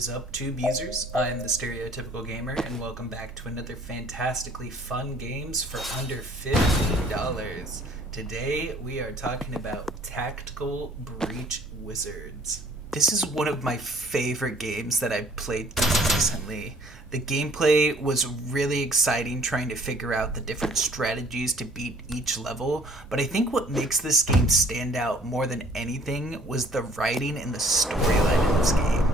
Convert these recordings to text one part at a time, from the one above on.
is up, tube users? I'm the Stereotypical Gamer, and welcome back to another fantastically fun games for under $15. Today, we are talking about Tactical Breach Wizards. This is one of my favorite games that I've played through recently. The gameplay was really exciting, trying to figure out the different strategies to beat each level, but I think what makes this game stand out more than anything was the writing and the storyline in this game.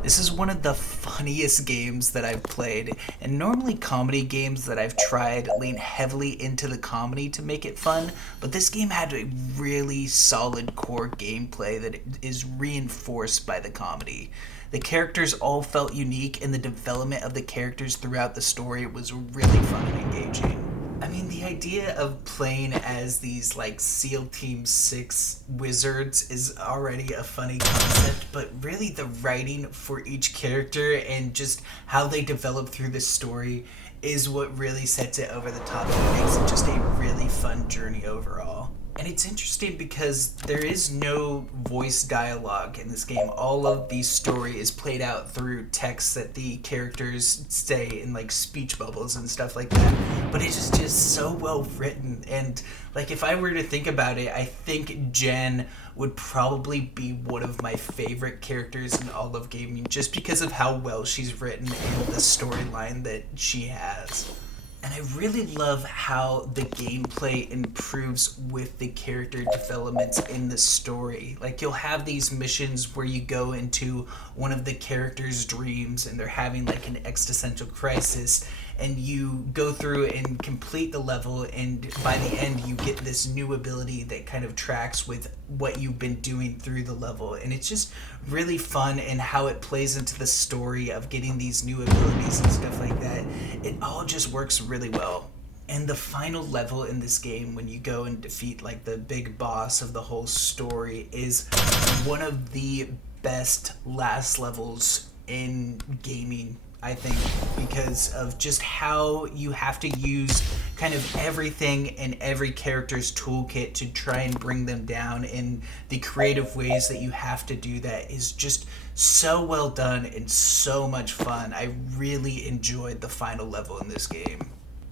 This is one of the funniest games that I've played, and normally comedy games that I've tried lean heavily into the comedy to make it fun, but this game had a really solid core gameplay that is reinforced by the comedy. The characters all felt unique, and the development of the characters throughout the story was really fun and engaging. I mean, the idea of playing as these, SEAL Team 6 wizards is already a funny concept, but really the writing for each character and just how they develop through the story is what really sets it over the top and makes it just a really fun journey overall. And it's interesting because there is no voice dialogue in this game. All of the story is played out through text that the characters say in speech bubbles and stuff like that. But it's just so well written. And if I were to think about it, I think Jen would probably be one of my favorite characters in all of gaming just because of how well she's written and the storyline that she has. And I really love how the gameplay improves with the character developments in the story. You'll have these missions where you go into one of the characters' dreams and they're having an existential crisis, and you go through and complete the level, and by the end you get this new ability that kind of tracks with what you've been doing through the level. And it's just really fun, and how it plays into the story of getting these new abilities and stuff like that. It all just works really well. And the final level in this game, when you go and defeat the big boss of the whole story, is one of the best last levels in gaming, I think, because of just how you have to use kind of everything in every character's toolkit to try and bring them down, and the creative ways that you have to do that is just so well done and so much fun. I really enjoyed the final level in this game.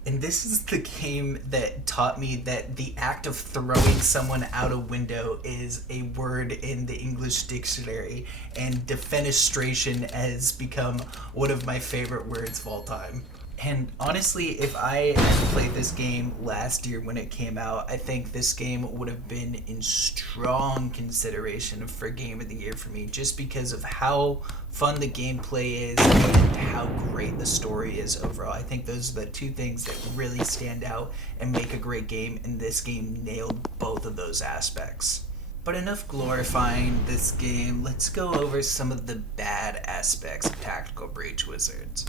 And this is the game that taught me that the act of throwing someone out a window is a word in the English dictionary, and defenestration has become one of my favorite words of all time. And honestly, if I had played this game last year when it came out, I think this game would have been in strong consideration for Game of the Year for me, just because of how fun the gameplay is and how great the story is overall. I think those are the two things that really stand out and make a great game, and this game nailed both of those aspects. But enough glorifying this game, let's go over some of the bad aspects of Tactical Breach Wizards.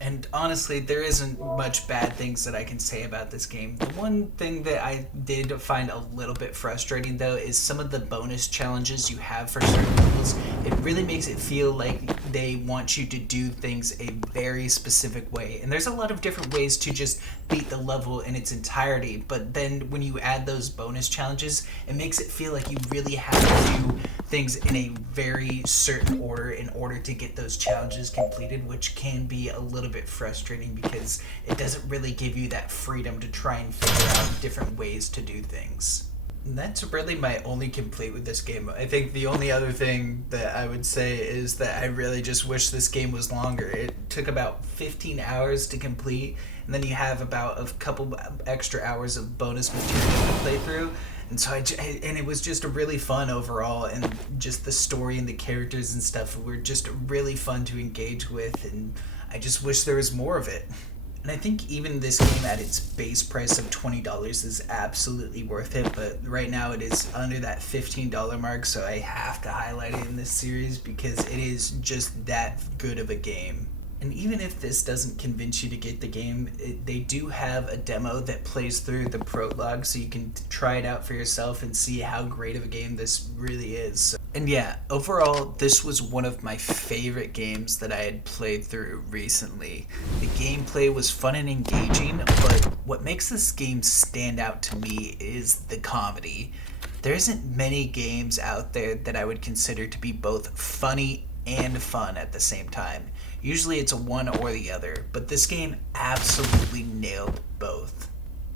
And honestly, there isn't much bad things that I can say about this game. The one thing that I did find a little bit frustrating, though, is some of the bonus challenges you have for certain levels. It really makes it feel like they want you to do things a very specific way. And there's a lot of different ways to just beat the level in its entirety, but then when you add those bonus challenges, it makes it feel like you really have to do things in a very certain order in order to get those challenges completed, which can be a little bit frustrating because it doesn't really give you that freedom to try and figure out different ways to do things. And that's really my only complaint with this game. I think the only other thing that I would say is that I really just wish this game was longer. It took about 15 hours to complete, and then you have about a couple extra hours of bonus material to play through. And so and it was just really fun overall, and just the story and the characters and stuff were just really fun to engage with, and I just wish there was more of it. And I think even this game at its base price of $20 is absolutely worth it, but right now it is under that $15 mark, so I have to highlight it in this series because it is just that good of a game. And even if this doesn't convince you to get the game, they do have a demo that plays through the prologue, so you can try it out for yourself and see how great of a game this really is. And yeah, overall, this was one of my favorite games that I had played through recently. The gameplay was fun and engaging, but what makes this game stand out to me is the comedy. There isn't many games out there that I would consider to be both funny and fun at the same time. Usually it's a one or the other, but this game absolutely nailed both.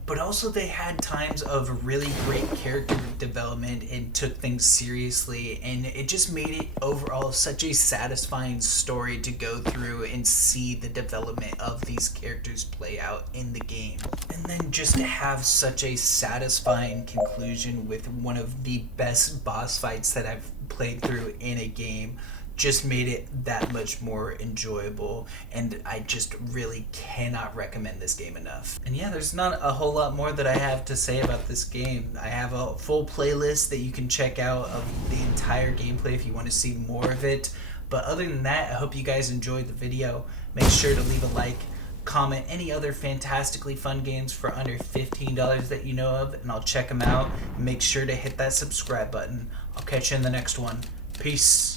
But also, they had times of really great character development and took things seriously, and it just made it overall such a satisfying story to go through and see the development of these characters play out in the game. And then just to have such a satisfying conclusion with one of the best boss fights that I've played through in a game just made it that much more enjoyable, and I just really cannot recommend this game enough. And yeah, there's not a whole lot more that I have to say about this game. I have a full playlist that you can check out of the entire gameplay if you want to see more of it. But other than that, I hope you guys enjoyed the video. Make sure to leave a like, comment any other fantastically fun games for under $15 that you know of, and I'll check them out. Make sure to hit that subscribe button. I'll catch you in the next one. Peace.